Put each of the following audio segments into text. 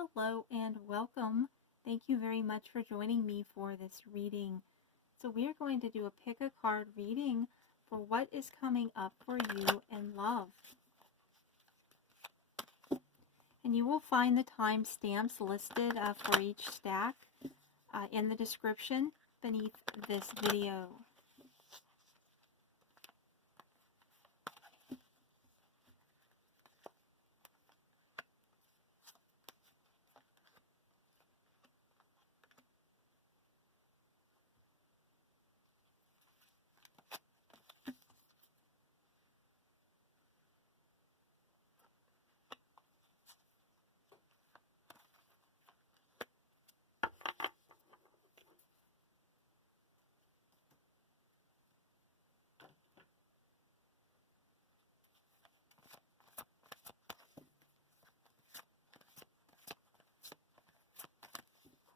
Hello and welcome. Thank you very much for joining me for this reading. So we are going to do a pick a card reading for what is coming up for you in love. And you will find the timestamps listed for each stack in the description beneath this video.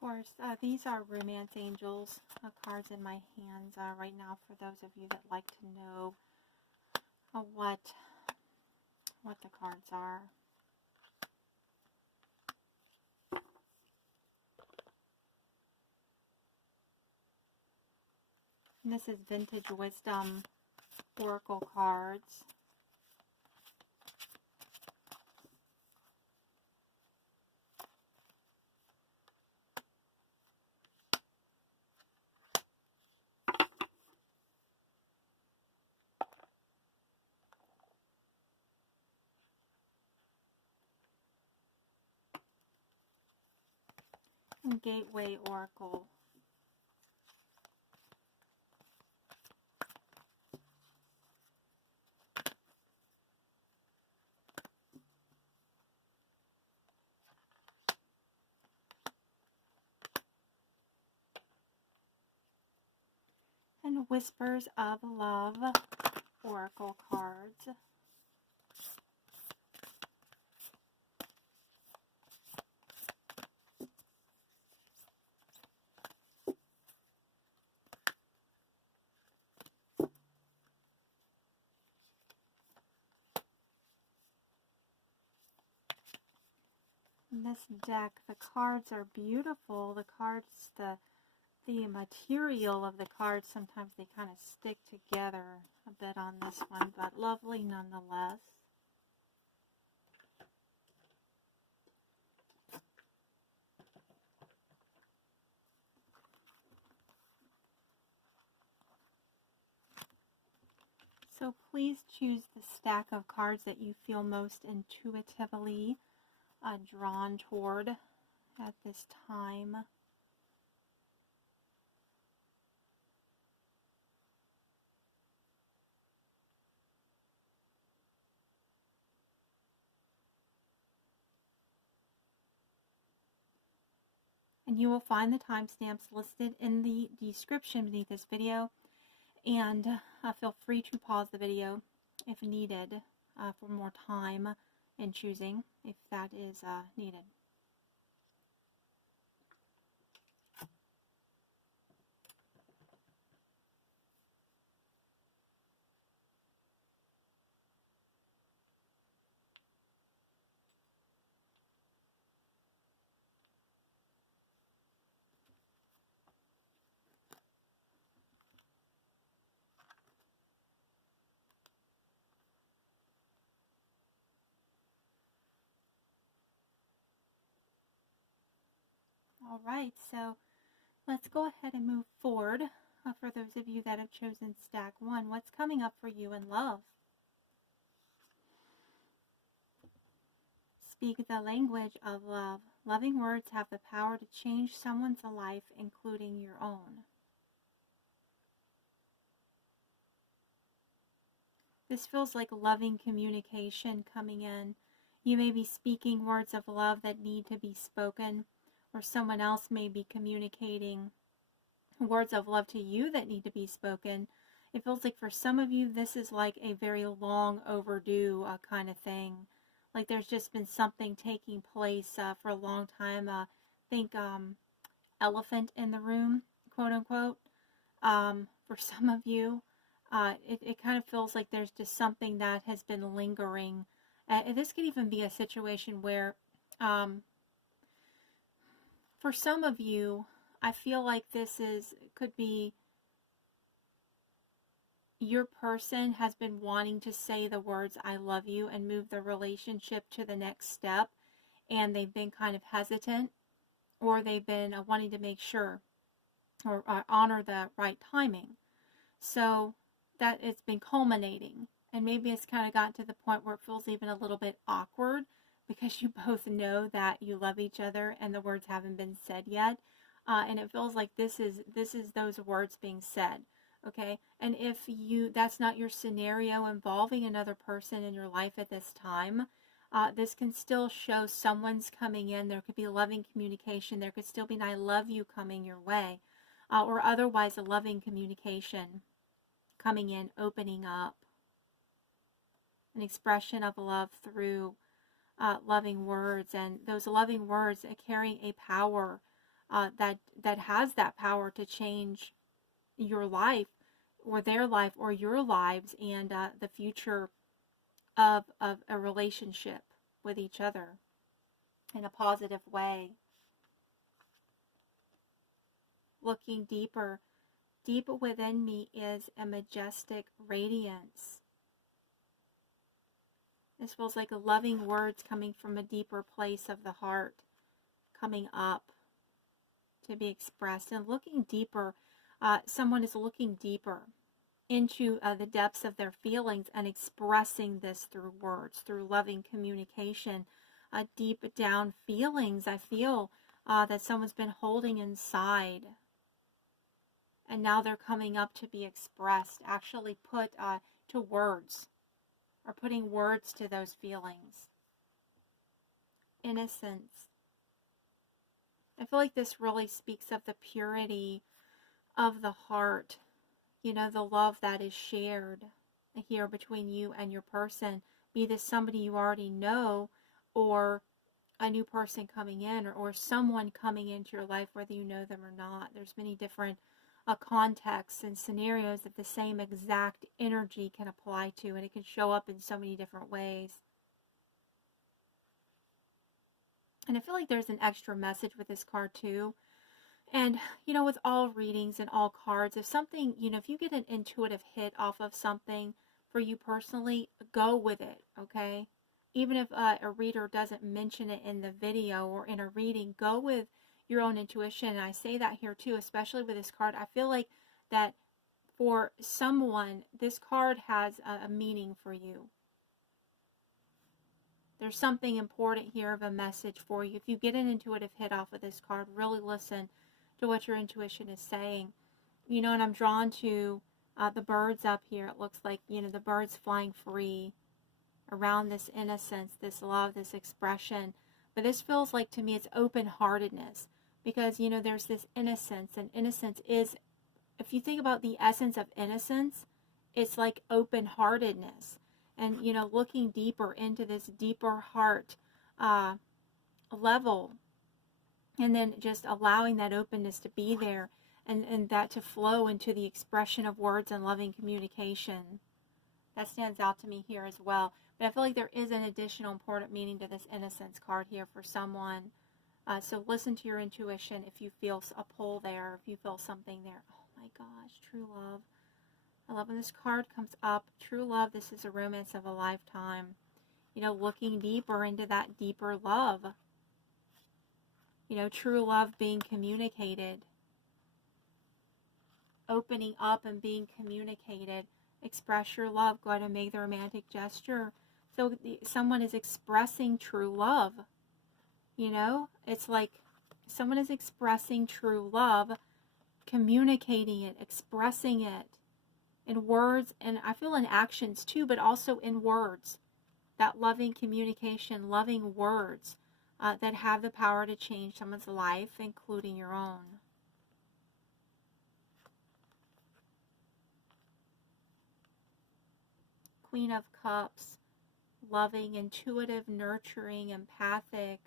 Of course, these are Romance Angels cards in my hands right now for those of you that like to know what the cards are. And this is Vintage Wisdom Oracle cards. And Gateway Oracle. And Whispers of Love Oracle cards. In this deck, the cards are beautiful. The cards, the material of the cards, sometimes they kind of stick together a bit on this one, but lovely nonetheless. So please choose the stack of cards that you feel most intuitively drawn toward at this time. And you will find the timestamps listed in the description beneath this video. And feel free to pause the video if needed for more time in choosing, if that is needed. All right, so let's go ahead and move forward. For those of you that have chosen stack 1, what's coming up for you in love? Speak the language of love. Loving words have the power to change someone's life, including your own. This feels like loving communication coming in. You may be speaking words of love that need to be spoken, or someone else may be communicating words of love to you that need to be spoken. It feels like for some of you, this is like a very long overdue kind of thing. Like there's just been something taking place for a long time. Think elephant in the room, quote unquote. For some of you, it kind of feels like there's just something that has been lingering. This could even be a situation where For some of you, I feel like could be your person has been wanting to say the words I love you and move the relationship to the next step, and they've been kind of hesitant, or they've been wanting to make sure or honor the right timing. So that it's been culminating, and maybe it's kind of gotten to the point where it feels even a little bit awkward because you both know that you love each other and the words haven't been said yet, and it feels like this is those words being said. Okay, and if that's not your scenario involving another person in your life at this time, this can still show someone's coming in. There could be loving communication. There could still be an I love you coming your way, or otherwise a loving communication coming in, opening up, an expression of love through loving words, and those loving words carrying a power that has that power to change your life or their life or your lives, and the future of a relationship with each other in a positive way. Looking deeper, deep within me is a majestic radiance. This feels like a loving words coming from a deeper place of the heart, coming up to be expressed. And looking deeper, someone is looking deeper into the depths of their feelings and expressing this through words, through loving communication. Deep down feelings I feel that someone's been holding inside, and now they're coming up to be expressed, actually put to words, or putting words to those feelings. Innocence. I feel like this really speaks of the purity of the heart. You know, the love that is shared here between you and your person, be this somebody you already know, or a new person coming in, or someone coming into your life, whether you know them or not. There's many different contexts and scenarios that the same exact energy can apply to, and it can show up in so many different ways. And I feel like there's an extra message with this card too. And, you know, with all readings and all cards, if something, you know, if you get an intuitive hit off of something for you personally, go with it, okay? Even if a reader doesn't mention it in the video or in a reading, go with your own intuition. And I say that here too, especially with this card. I feel like that for someone, this card has a meaning for you. There's something important here of a message for you. If you get an intuitive hit off of this card, really listen to what your intuition is saying. You know, and I'm drawn to the birds up here. It looks like, you know, the birds flying free around this innocence, this love, this expression. But this feels like, to me, it's open-heartedness, because, you know, there's this innocence, and innocence is, if you think about the essence of innocence, it's like open-heartedness. And, you know, looking deeper into this deeper heart level, and then just allowing that openness to be there, and that to flow into the expression of words and loving communication. That stands out to me here as well. But I feel like there is an additional important meaning to this innocence card here for someone. So listen to your intuition if you feel a pull there, if you feel something there. Oh my gosh, true love. I love when this card comes up. True love, this is a romance of a lifetime. You know, looking deeper into that deeper love. You know, true love being communicated. Opening up and being communicated. Express your love. Go ahead and make the romantic gesture. So someone is expressing true love. You know, it's like someone is expressing true love, communicating it, expressing it in words, and I feel in actions too, but also in words. That loving communication, loving words that have the power to change someone's life, including your own. Queen of Cups, loving, intuitive, nurturing, empathic,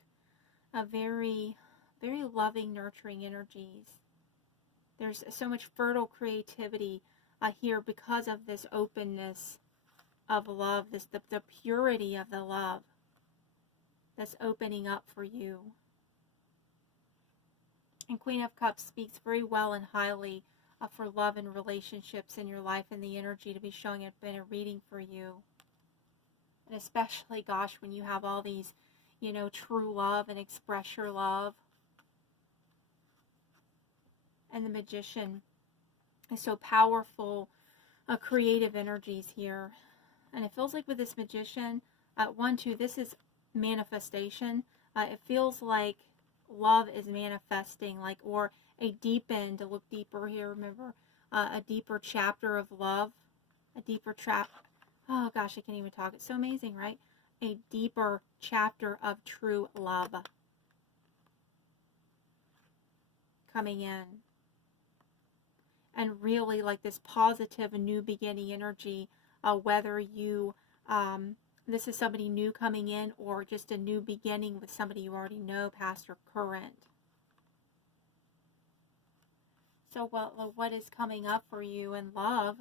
a very, very loving, nurturing energies. There's so much fertile creativity here because of this openness of love, the purity of the love that's opening up for you. And Queen of Cups speaks very well and highly for love and relationships in your life and the energy to be showing up in a reading for you. And especially, gosh, when you have all these, you know, true love and express your love. And the Magician is so powerful, creative energies here. And it feels like with this Magician, this is manifestation. It feels like love is manifesting, like, or a deepened, to look deeper here, remember, a deeper chapter of love, a deeper oh gosh, I can't even talk. It's so amazing, right? A deeper chapter of true love coming in. And really like this positive new beginning energy, whether you, this is somebody new coming in or just a new beginning with somebody you already know, past or current. So what is coming up for you in love?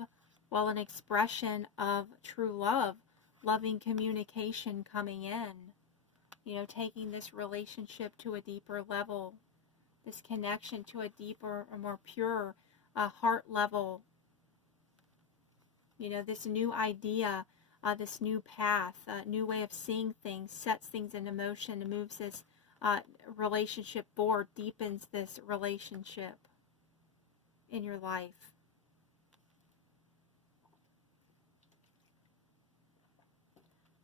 Well, an expression of true love, loving communication coming in, you know, taking this relationship to a deeper level, this connection to a deeper or more pure heart level, you know, this new idea, this new path, new way of seeing things, sets things into motion and moves this relationship forward, deepens this relationship in your life.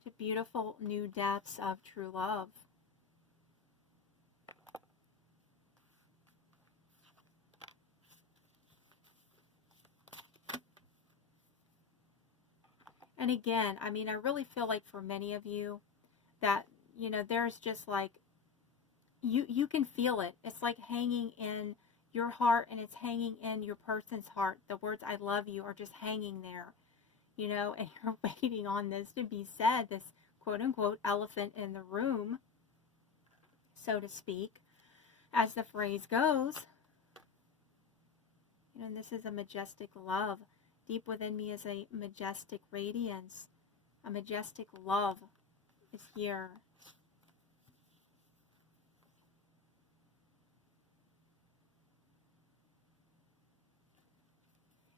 To beautiful new depths of true love. And again, I mean, I really feel like for many of you that, you know, there's just like, you can feel it. It's like hanging in your heart and it's hanging in your person's heart. The words I love you are just hanging there, you know, and you're waiting on this to be said, this quote unquote elephant in the room, so to speak, as the phrase goes. And this is a majestic love. Deep within me is a majestic radiance. A majestic love is here.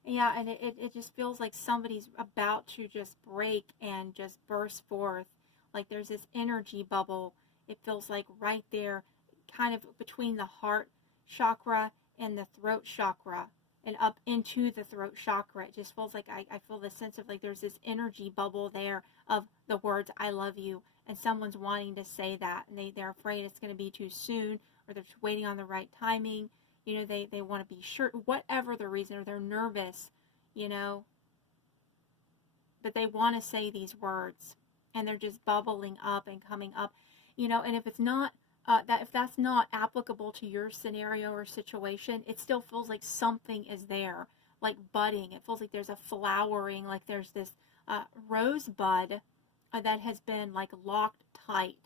Yeah, and it just feels like somebody's about to just break and just burst forth. Like there's this energy bubble. It feels like right there, kind of between the heart chakra and the throat chakra, and up into the throat chakra. It just feels like I feel the sense of like there's this energy bubble there of the words I love you, and someone's wanting to say that, and they're afraid it's going to be too soon, or they're just waiting on the right timing. You know, they want to be sure, whatever the reason, or they're nervous, you know, but they want to say these words, and they're just bubbling up and coming up, you know. And if it's not if that's not applicable to your scenario or situation, it still feels like something is there, like budding. It feels like there's a flowering, like there's this rosebud that has been like locked tight.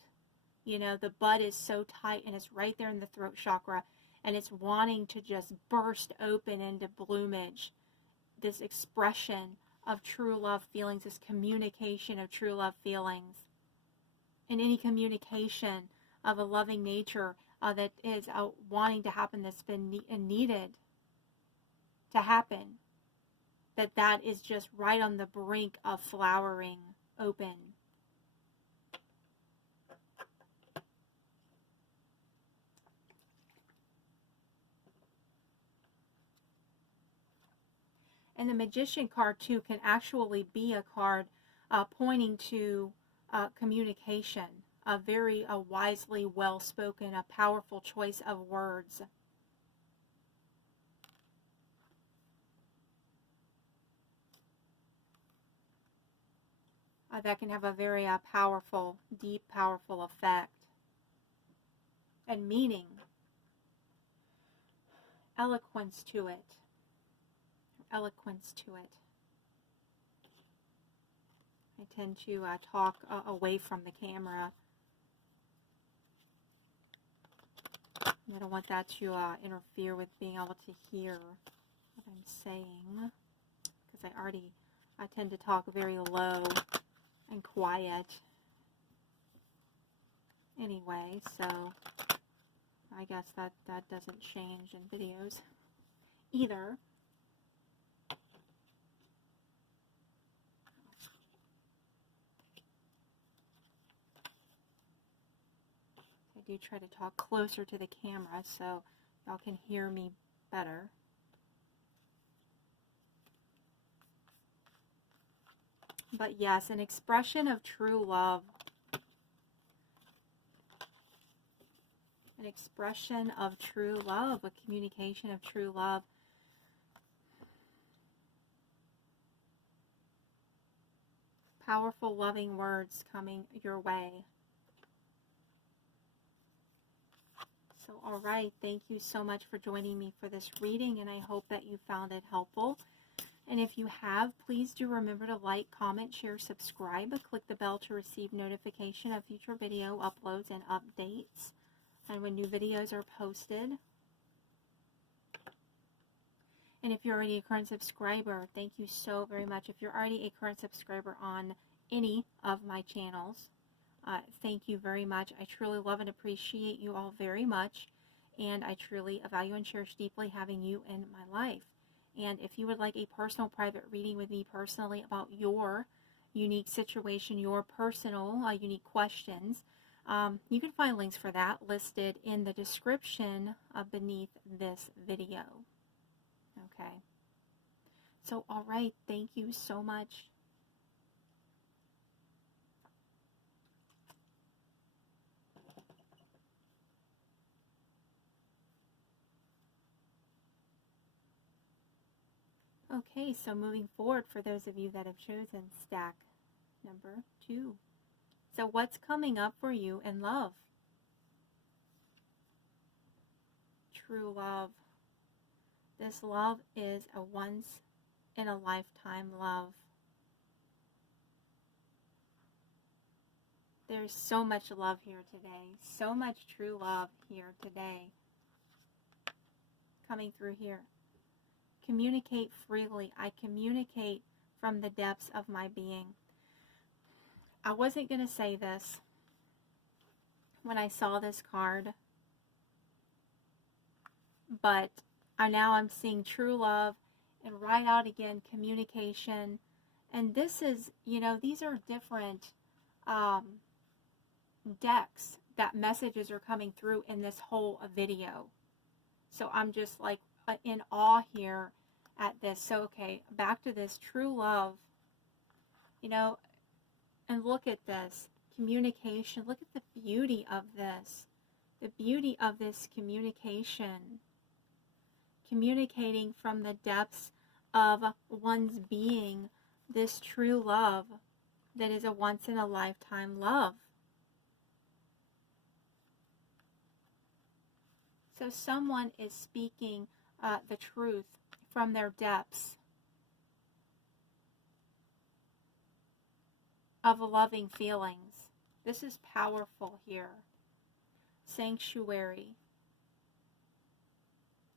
You know, the bud is so tight and it's right there in the throat chakra, and it's wanting to just burst open into bloomage. This expression of true love feelings, this communication of true love feelings. And any communication of a loving nature that is wanting to happen, that's been needed to happen, that is just right on the brink of flowering open. And the Magician card, too, can actually be a card pointing to communication, a very wisely, well-spoken, a powerful choice of words. That can have a very powerful, deep, powerful effect. And meaning, eloquence to it. Eloquence to it. I tend to talk away from the camera. I don't want that to interfere with being able to hear what I'm saying, because I tend to talk very low and quiet anyway, so I guess that doesn't change in videos either. I do try to talk closer to the camera so y'all can hear me better. But yes, an expression of true love. An expression of true love, a communication of true love. Powerful, loving words coming your way. So, all right, thank you so much for joining me for this reading, and I hope that you found it helpful. And if you have, please do remember to like, comment, share, subscribe, and click the bell to receive notification of future video uploads and updates, and when new videos are posted. And if you're already a current subscriber, thank you so very much. If you're already a current subscriber on any of my channels, thank you very much. I truly love and appreciate you all very much, and I truly value and cherish deeply having you in my life. And if you would like a personal private reading with me personally about your unique situation, your personal unique questions, you can find links for that listed in the description beneath this video. Okay. So, all right. Thank you so much. Okay, so moving forward, for those of you that have chosen stack number 2. So what's coming up for you in love? True love. This love is a once-in-a-lifetime love. There's so much love here today. So much true love here today. Coming through here. Communicate freely. I communicate from the depths of my being. I wasn't going to say this when I saw this card, but now I'm seeing true love, and right out again, communication. And this is, you know, these are different decks that messages are coming through in this whole video. So I'm just like in awe here at this. So, okay, back to this true love, you know, and look at this communication. Look at the beauty of this. The beauty of this communication. Communicating from the depths of one's being, this true love that is a once-in-a-lifetime love. So someone is speaking the truth from their depths of loving feelings. This is powerful here. Sanctuary.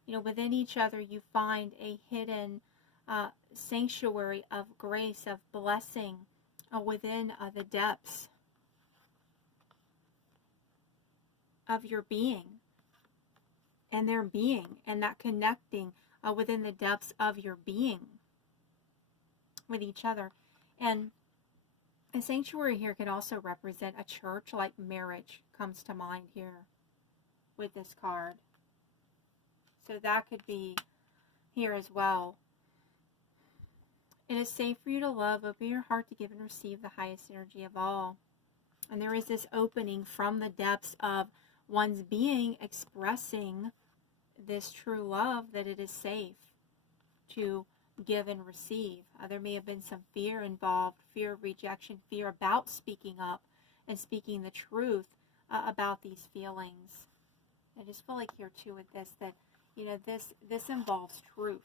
You know, within each other you find a hidden sanctuary of grace, of blessing within the depths of your being and their being, and that connecting within the depths of your being with each other. And a sanctuary here could also represent a church, like marriage comes to mind here with this card. So that could be here as well. It is safe for you to love. Open your heart to give and receive the highest energy of all. And there is this opening from the depths of one's being, expressing this true love, that it is safe to give and receive. There may have been some fear involved, fear of rejection, fear about speaking up and speaking the truth about these feelings. I just feel like here too with this, that, you know, this involves truth.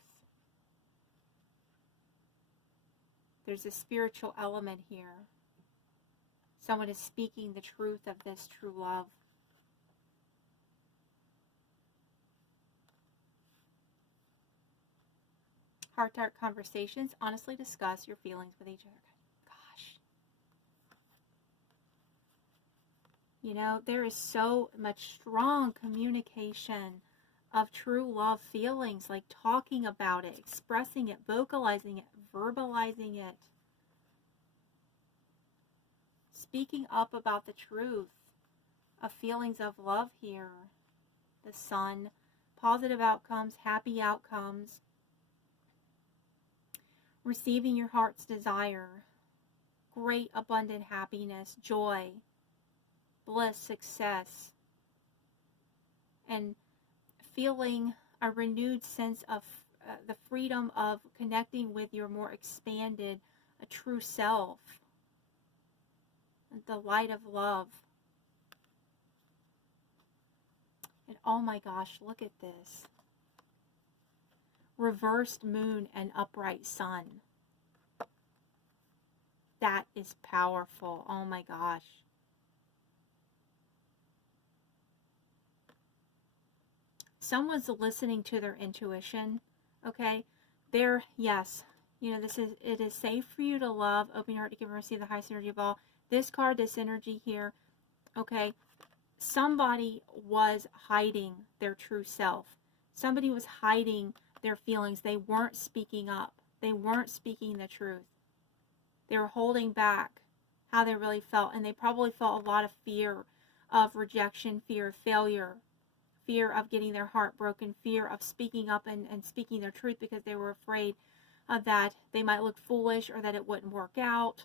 There's a spiritual element here. Someone is speaking the truth of this true love. Heart-to-heart conversations. Honestly discuss your feelings with each other. Gosh. You know, there is so much strong communication of true love feelings, like talking about it, expressing it, vocalizing it, verbalizing it, speaking up about the truth of feelings of love here. The Sun, positive outcomes, happy outcomes, receiving your heart's desire, great abundant happiness, joy, bliss, success, and feeling a renewed sense of the freedom of connecting with your more expanded, a true self, the light of love. And oh my gosh, look at this. Reversed moon and upright sun. That is powerful. Oh my gosh. Someone's listening to their intuition, okay? Yes, you know, it is safe for you to love, open your heart to give and receive the highest energy of all. This card, this energy here, okay? Somebody was hiding their true self. Somebody was hiding their feelings. They weren't speaking up. They weren't speaking the truth. They were holding back how they really felt, and they probably felt a lot of fear of rejection, fear of failure, fear of getting their heart broken, fear of speaking up and speaking their truth because they were afraid that they might look foolish, or that it wouldn't work out,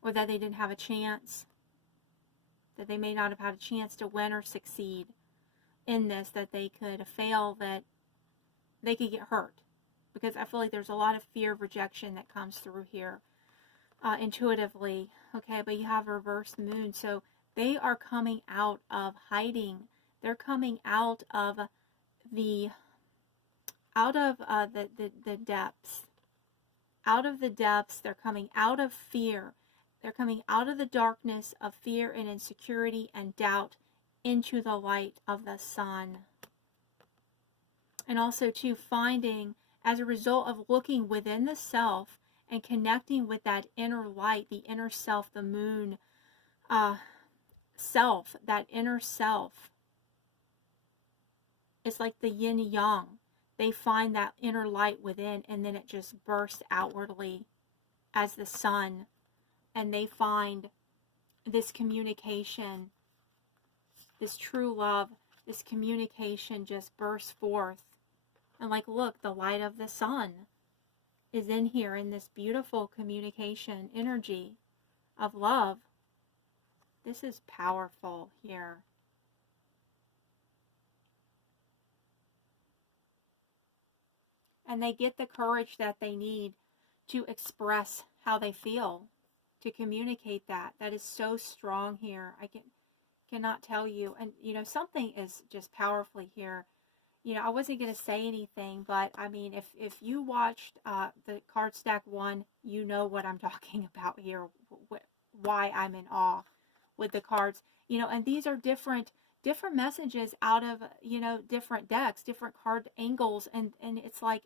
or that they didn't have a chance, that they may not have had a chance to win or succeed in this, that they could fail, that they could get hurt. Because I feel like there's a lot of fear of rejection that comes through here intuitively. Okay, but you have reverse moon, so they are coming out of hiding. They're coming out of the depths. Out of the depths, they're coming out of fear. They're coming out of the darkness of fear and insecurity and doubt into the light of the sun. And also, too, finding, as a result of looking within the self and connecting with that inner light, the inner self, the moon self, that inner self. It's like the yin and yang. They find that inner light within, and then it just bursts outwardly as the sun. And they find this communication, this true love, this communication just bursts forth. And like, look, the light of the sun is in here in this beautiful communication energy of love. This is powerful here. And they get the courage that they need to express how they feel, to communicate that. That is so strong here. I cannot tell you. And, you know, something is just powerfully here. You know, I wasn't going to say anything, but, I mean, if you watched the card stack 1, you know what I'm talking about here, why I'm in awe with the cards. You know, and these are different messages out of, you know, different decks, different card angles, and it's like,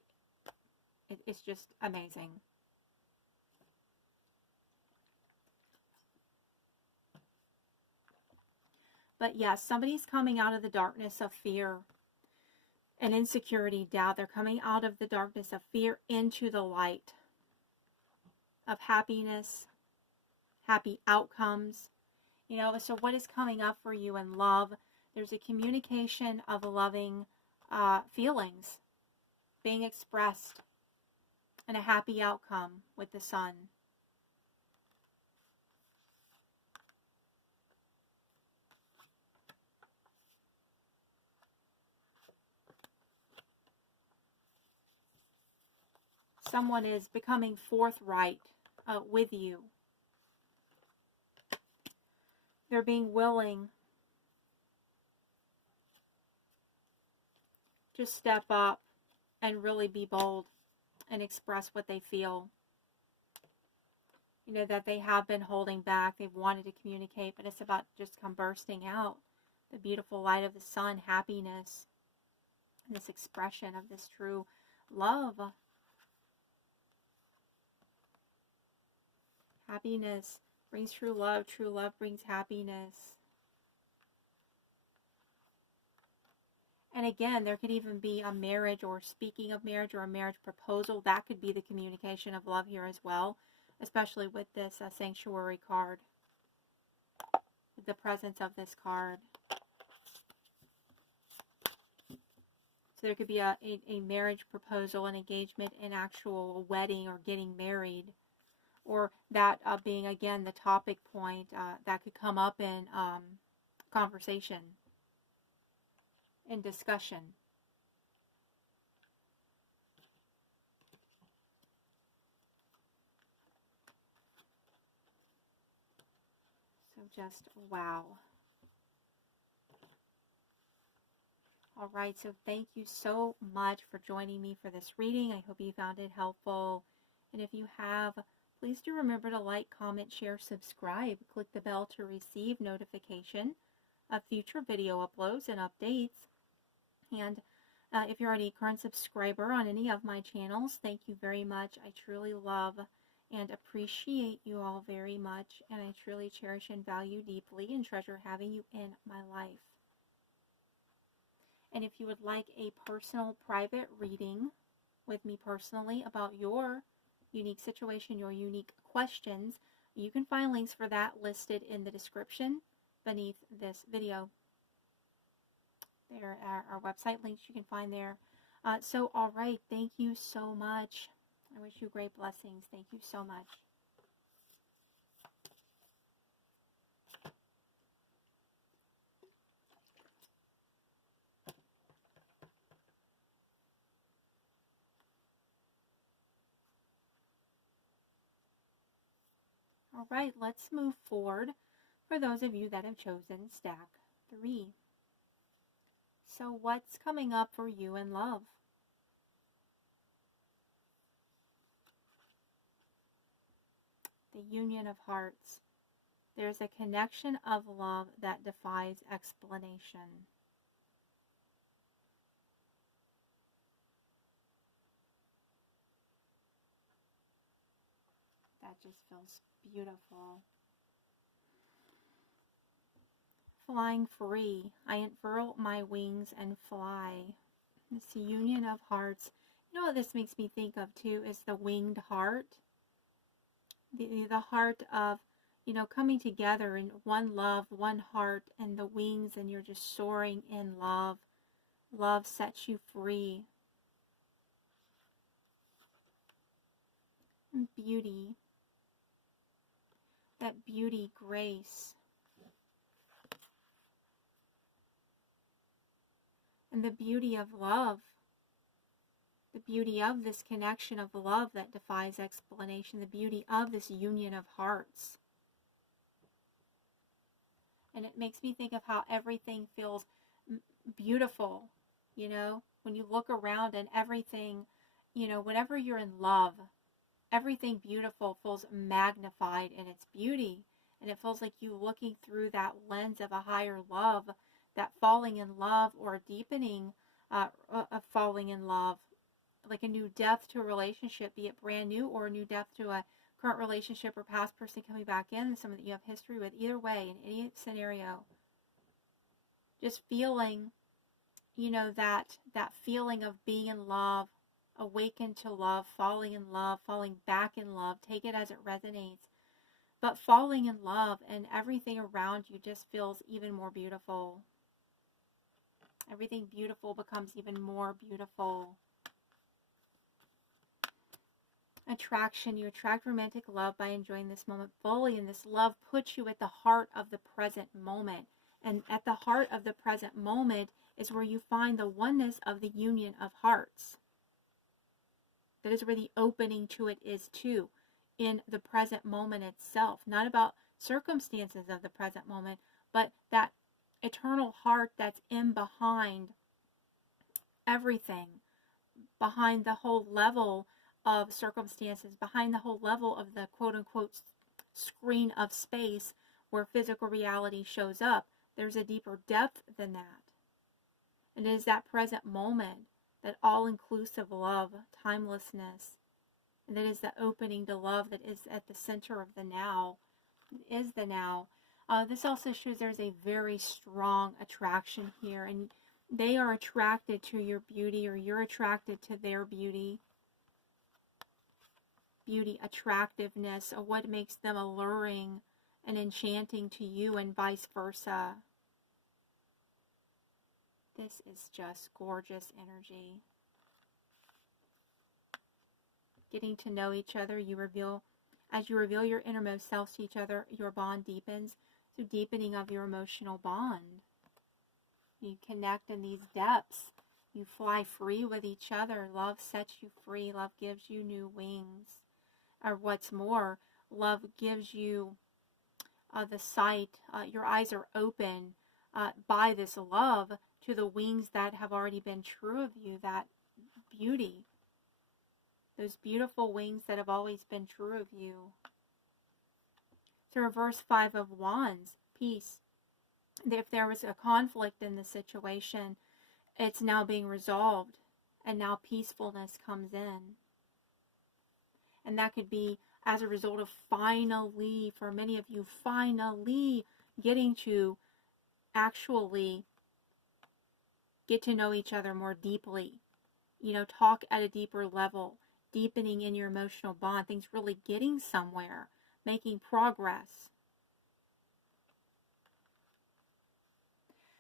it's just amazing. But yes, somebody's coming out of the darkness of fear and insecurity, doubt. They're coming out of the darkness of fear into the light of happiness, happy outcomes. You know, so what is coming up for you in love? There's a communication of loving feelings being expressed, and a happy outcome with the sun. Someone is becoming forthright with you. They're being willing to step up and really be bold and express what they feel. You know, that they have been holding back. They've wanted to communicate, but it's about just come bursting out. The beautiful light of the sun, happiness, this expression of this true love. Happiness, brings true love. True love brings happiness. And again, there could even be a marriage, or speaking of marriage, or a marriage proposal. That could be the communication of love here as well, especially with this sanctuary card, with the presence of this card. So there could be a marriage proposal, an engagement, an actual wedding, or getting married. Or that being, again, the topic point that could come up in conversation, in discussion. So just wow. All right, so thank you so much for joining me for this reading. I hope you found it helpful. And if you have, please do remember to like, comment, share, subscribe. Click the bell to receive notification of future video uploads and updates. And if you're already a current subscriber on any of my channels, thank you very much. I truly love and appreciate you all very much. And I truly cherish and value deeply and treasure having you in my life. And if you would like a personal private reading with me personally about your unique situation, your unique questions, you can find links for that listed in the description beneath this video. There are our website links you can find there. So, all right, thank you so much. I wish you great blessings. Thank you so much. All right, let's move forward for those of you that have chosen stack 3. So what's coming up for you in love? The union of hearts. There's a connection of love that defies explanation. That just feels beautiful. Flying free. I unfurl my wings and fly. This union of hearts. You know what this makes me think of too is the winged heart. The heart of, you know, coming together in one love, one heart, and the wings, and you're just soaring in love. Love sets you free. And beauty. That beauty, grace. And the beauty of love, the beauty of this connection of love that defies explanation, the beauty of this union of hearts. And it makes me think of how everything feels beautiful, you know, when you look around and everything, you know, whenever you're in love, everything beautiful feels magnified in its beauty. And it feels like you looking through that lens of a higher love, that falling in love or deepening of falling in love, like a new depth to a relationship, be it brand new or a new depth to a current relationship or past person coming back in, someone that you have history with. Either way, in any scenario, just feeling, you know, that feeling of being in love, awaken to love, falling back in love, take it as it resonates. But falling in love and everything around you just feels even more beautiful. Everything beautiful becomes even more beautiful. Attraction. You attract romantic love by enjoying this moment fully, and this love puts you at the heart of the present moment. And at the heart of the present moment is where you find the oneness of the union of hearts. That is where the opening to it is too, in the present moment itself. Not about circumstances of the present moment, but that eternal heart that's in behind everything, behind the whole level of circumstances, behind the whole level of the quote-unquote screen of space where physical reality shows up. There's a deeper depth than that. And it is that present moment, that all-inclusive love, timelessness, and that is the opening to love that is at the center of the now. It is the now. This also shows there's a very strong attraction here, and they are attracted to your beauty, or you're attracted to their beauty. Beauty, attractiveness, or what makes them alluring and enchanting to you, and vice versa. This is just gorgeous energy. Getting to know each other, as you reveal your innermost selves to each other, your bond deepens. So deepening of your emotional bond. You connect in these depths. You fly free with each other. Love sets you free. Love gives you new wings. Or what's more, love gives you the sight. Your eyes are open by this love to the wings that have already been true of you, that beauty. Those beautiful wings that have always been true of you. To reverse 5 of Wands, peace. If there was a conflict in the situation, it's now being resolved, and now peacefulness comes in. And that could be as a result of finally, for many of you, finally getting to actually get to know each other more deeply. Talk at a deeper level, deepening in your emotional bond, things really getting somewhere, making progress.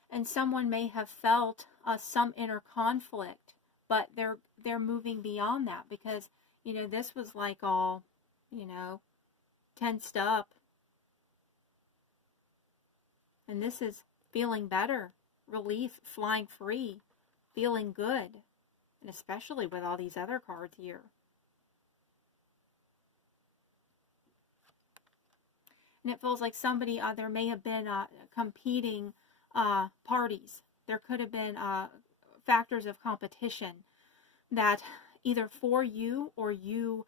And someone may have felt some inner conflict, but they're moving beyond that, because this was like all tensed up, and this is feeling better, relief, flying free, feeling good, and especially with all these other cards here. And it feels like somebody, there may have been competing parties. There could have been factors of competition that either for you, or you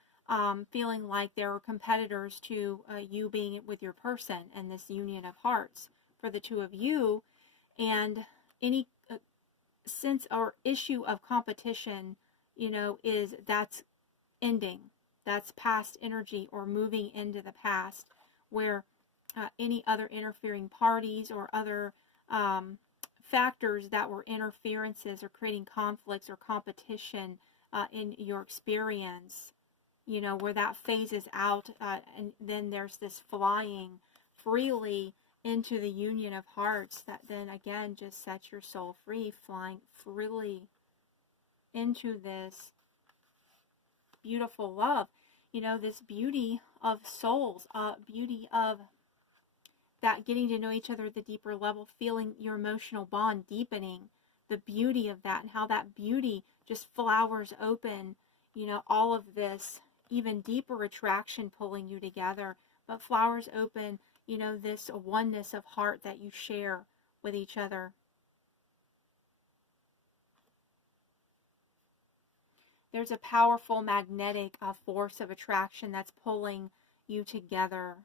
feeling like there were competitors to you being with your person and this union of hearts for the two of you. And any sense or issue of competition, that's ending. That's past energy, or moving into the past, where any other interfering parties or other factors that were interferences or creating conflicts or competition in your experience, where that phases out, and then there's this flying freely into the union of hearts that then again just sets your soul free, flying freely into this beautiful love. This beauty of souls, beauty of that getting to know each other at the deeper level, feeling your emotional bond deepening, the beauty of that, and how that beauty just flowers open, all of this even deeper attraction pulling you together, but flowers open, this oneness of heart that you share with each other. There's a powerful magnetic force of attraction that's pulling you together,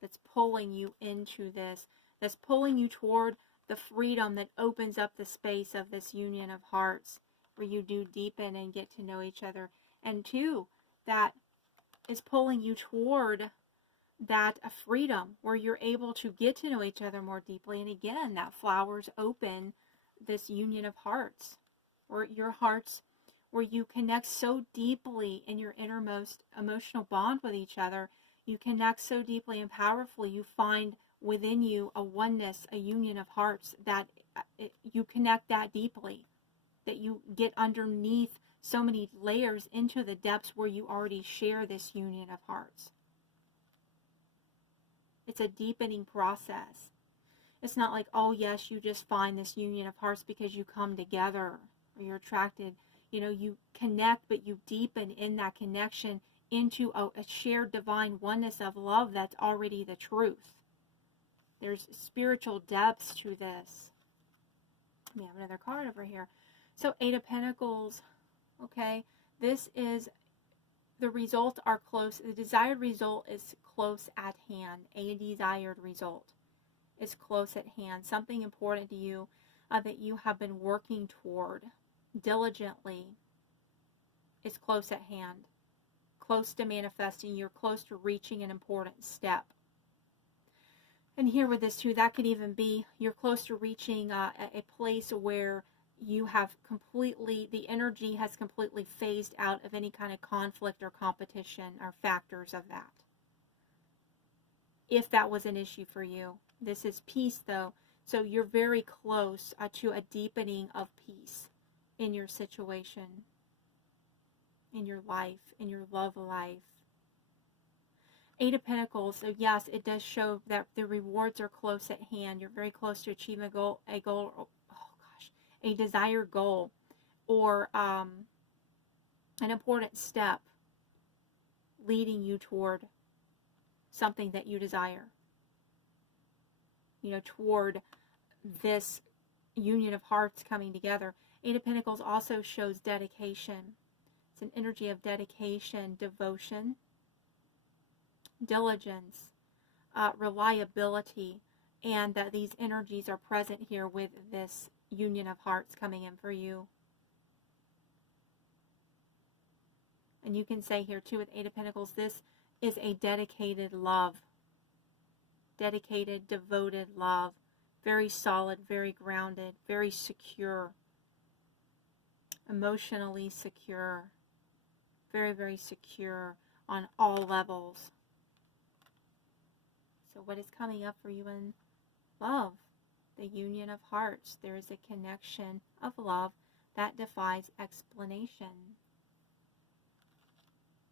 that's pulling you into this, that's pulling you toward the freedom that opens up the space of this union of hearts, where you do deepen and get to know each other. And two, that is pulling you toward that freedom where you're able to get to know each other more deeply. And again, that flowers open this union of hearts, where your hearts, where you connect so deeply in your innermost emotional bond with each other. You connect so deeply and powerfully. You find within you a oneness, a union of hearts, that you connect that deeply, that you get underneath so many layers into the depths where you already share this union of hearts. It's a deepening process. It's not like, oh yes, you just find this union of hearts because you come together or you're attracted. You connect, but you deepen in that connection into a shared divine oneness of love that's already the truth. There's spiritual depths to this. We have another card over here. So 8 of Pentacles, okay? This is, the results are close. The desired result is close at hand. A desired result is close at hand. Something important to you that you have been working toward diligently is close at hand. Close to manifesting. You're close to reaching an important step. And here with this too, that could even be you're close to reaching a place where you have completely, the energy has completely phased out of any kind of conflict or competition or factors of that. If that was an issue for you. This is peace though. So you're very close to a deepening of peace in your situation, in your life, in your love life. Eight of Pentacles, so yes, it does show that the rewards are close at hand. You're very close to achieving a desired goal, or an important step leading you toward something that you desire. You know, toward this union of hearts coming together. Eight of Pentacles also shows dedication. It's an energy of dedication, devotion, diligence, reliability, and that these energies are present here with this union of hearts coming in for you. And you can say here too with Eight of Pentacles, this is a dedicated love. Dedicated, devoted love. Very solid, very grounded, very secure. Emotionally secure. Very, very secure on all levels. So what is coming up for you in love? The union of hearts. There is a connection of love that defies explanation.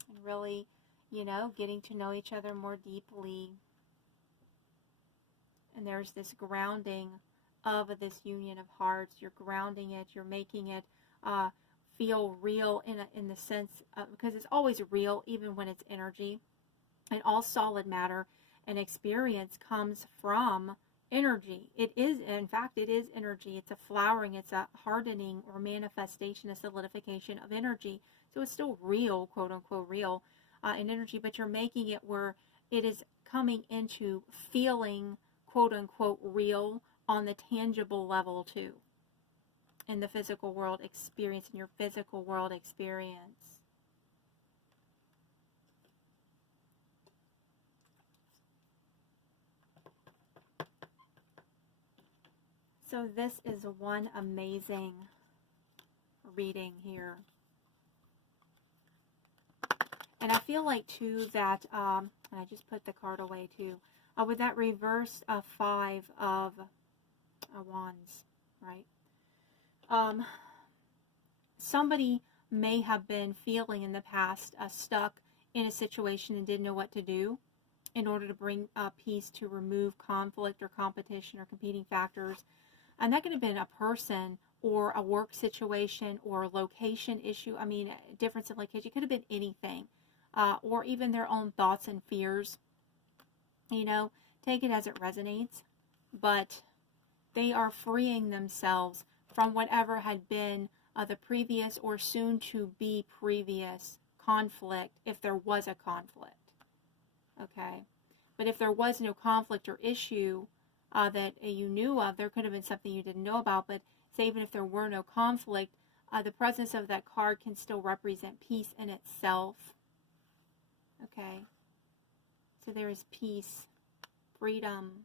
And really, you know, getting to know each other more deeply. And there's this grounding of this union of hearts. You're grounding it. You're making it feel real in the sense of, because it's always real even when it's energy. And all solid matter and experience comes from energy. It is, in fact, it is energy. It's a flowering, it's a hardening or manifestation, a solidification of energy. So it's still real, quote unquote real in energy, but you're making it where it is coming into feeling, quote unquote real on the tangible level too. In the physical world experience, in your physical world experience. So this is one amazing reading here. And I feel like too that, and I just put the card away too, with that reverse 5 of wands, right? Somebody may have been feeling in the past stuck in a situation and didn't know what to do in order to bring peace, to remove conflict or competition or competing factors. And that could have been a person or a work situation or a location issue. I mean, a difference in location. It could have been anything. Or even their own thoughts and fears. You know, take it as it resonates. But they are freeing themselves from whatever had been the previous or soon to be previous conflict, if there was a conflict. Okay? But if there was no conflict or issue that you knew of, there could have been something you didn't know about. But say even if there were no conflict, the presence of that card can still represent peace in itself. Okay? So there is peace, freedom,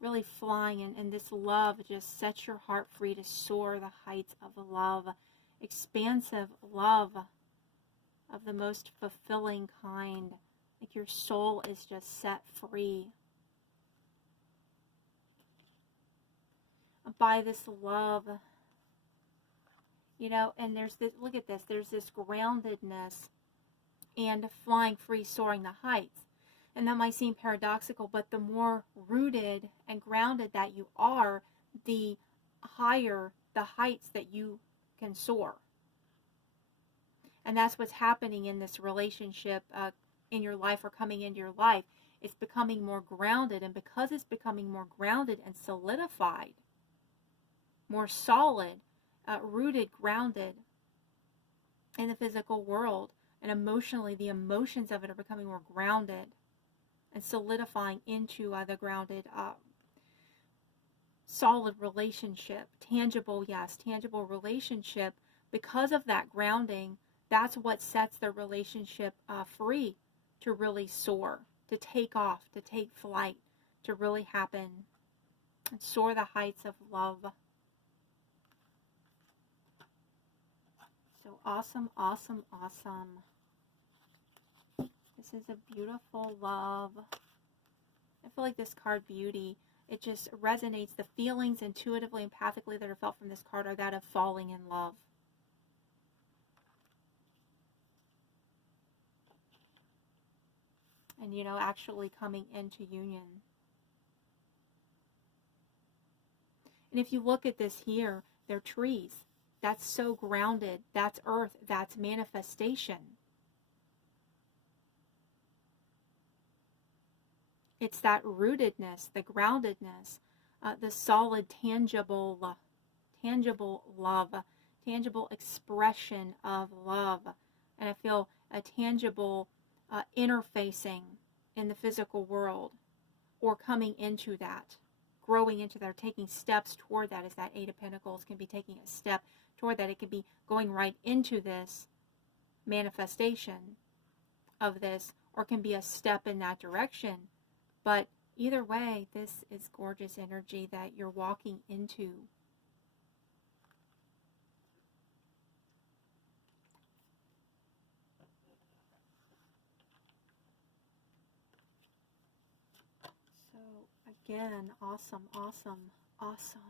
really flying, and this love just sets your heart free to soar the heights of love, expansive love of the most fulfilling kind. Like your soul is just set free by this love, you know. And there's this, look at this, there's this groundedness and flying free, soaring the heights. And that might seem paradoxical, but the more rooted and grounded that you are, the higher the heights that you can soar. And that's what's happening in this relationship in your life, or coming into your life. It's becoming more grounded, and because it's becoming more grounded and solidified, more solid, rooted, grounded in the physical world, and emotionally, the emotions of it are becoming more grounded and solidifying into the grounded, solid relationship, tangible, yes, tangible relationship. Because of that grounding, that's what sets the relationship free to really soar, to take off, to take flight, to really happen and soar the heights of love. So awesome, awesome, awesome. This is a beautiful love. I feel like this card, Beauty, it just resonates. The feelings intuitively, empathically that are felt from this card are that of falling in love. And, you know, actually coming into union. And if you look at this here, they're trees. That's so grounded. That's earth. That's manifestation. It's that rootedness, the groundedness, the solid, tangible love, tangible expression of love. And I feel a tangible interfacing in the physical world, or coming into that, growing into that, taking steps toward that, as that Eight of Pentacles can be taking a step toward that. It could be going right into this manifestation of this, or can be a step in that direction. But either way, this is gorgeous energy that you're walking into. So again, awesome, awesome, awesome.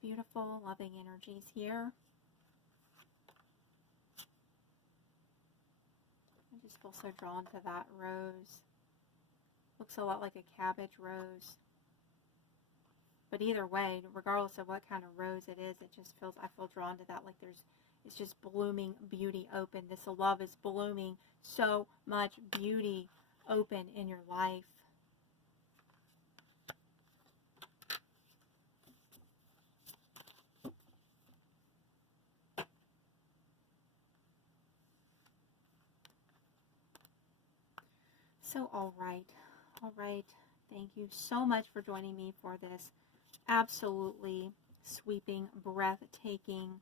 Beautiful, loving energies here. I just feel so drawn to that rose. Looks a lot like a cabbage rose. But either way, regardless of what kind of rose it is, it just feels, I feel drawn to that. Like it's just blooming beauty open. This love is blooming so much beauty open in your life. So, all right. Thank you so much for joining me for this absolutely sweeping, breathtaking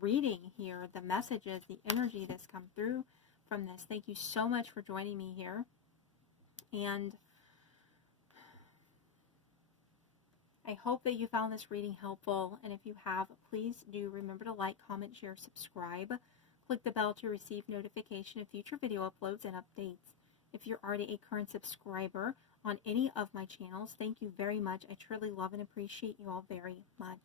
reading here. The messages, the energy that's come through from this. Thank you so much for joining me here. And I hope that you found this reading helpful. And if you have, please do remember to like, comment, share, subscribe. Click the bell to receive notification of future video uploads and updates. If you're already a current subscriber on any of my channels, thank you very much. I truly love and appreciate you all very much.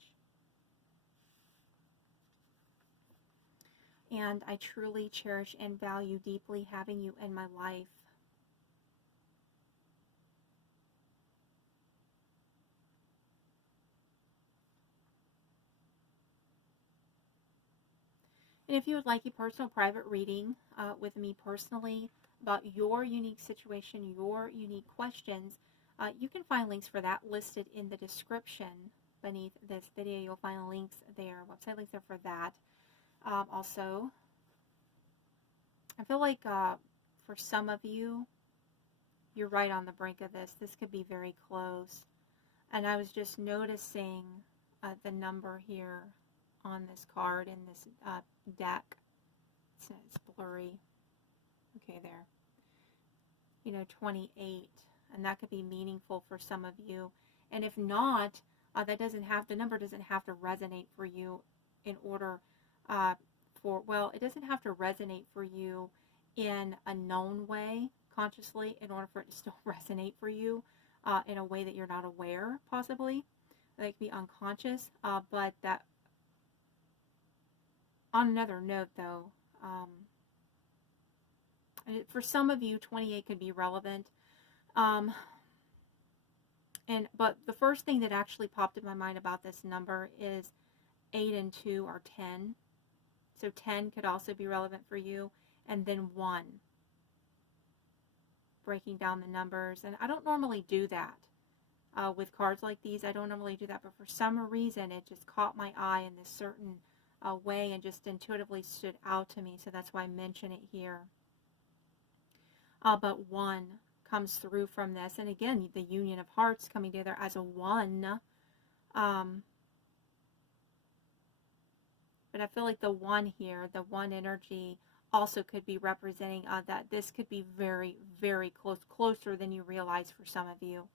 And I truly cherish and value deeply having you in my life. And if you would like a personal private reading with me personally about your unique situation, your unique questions, you can find links for that listed in the description beneath this video. You'll find links there, website links there for that. Also, I feel like for some of you, you're right on the brink of this. This could be very close. And I was just noticing the number here on this card in this deck. It's blurry. Okay, there. You know, 28. And that could be meaningful for some of you. And if not, that doesn't have, the number doesn't have to resonate for you in order well, it doesn't have to resonate for you in a known way, consciously, in order for it to still resonate for you in a way that you're not aware, possibly. That could be unconscious, but that, on another note, though, for some of you, 28 could be relevant. But the first thing that actually popped in my mind about this number is 8 and 2 are 10. So 10 could also be relevant for you. And then 1. Breaking down the numbers. And I don't normally do that with cards like these. I don't normally do that. But for some reason, it just caught my eye in this certain way and just intuitively stood out to me. So that's why I mention it here. But 1 comes through from this. And again, the union of hearts coming together as a 1. But I feel like the 1 here, the 1 energy also could be representing that this could be very, very close, closer than you realize for some of you.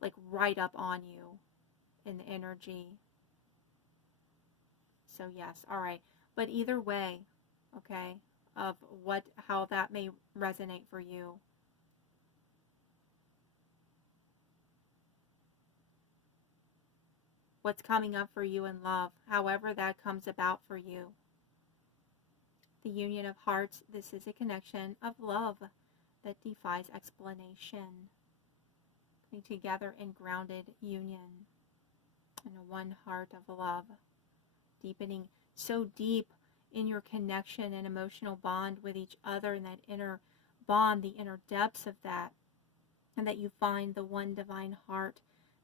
Like right up on you in the energy. So yes, all right. But either way, okay, of how that may resonate for you. What's coming up for you in love, however that comes about for you. The union of hearts, this is a connection of love that defies explanation. Coming together in grounded union, in a one heart of love, deepening so deep in your connection and emotional bond with each other, and that inner bond, the inner depths of that, and that you find the one divine heart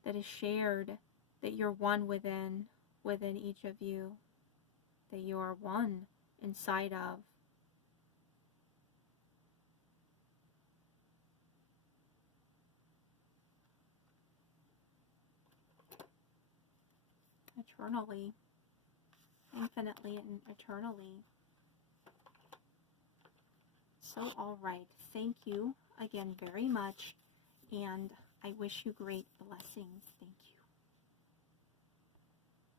that is shared, that you're one within each of you, that you are one inside of. Eternally, infinitely and eternally. So, all right. Thank you again very much, and I wish you great blessings. Thank you.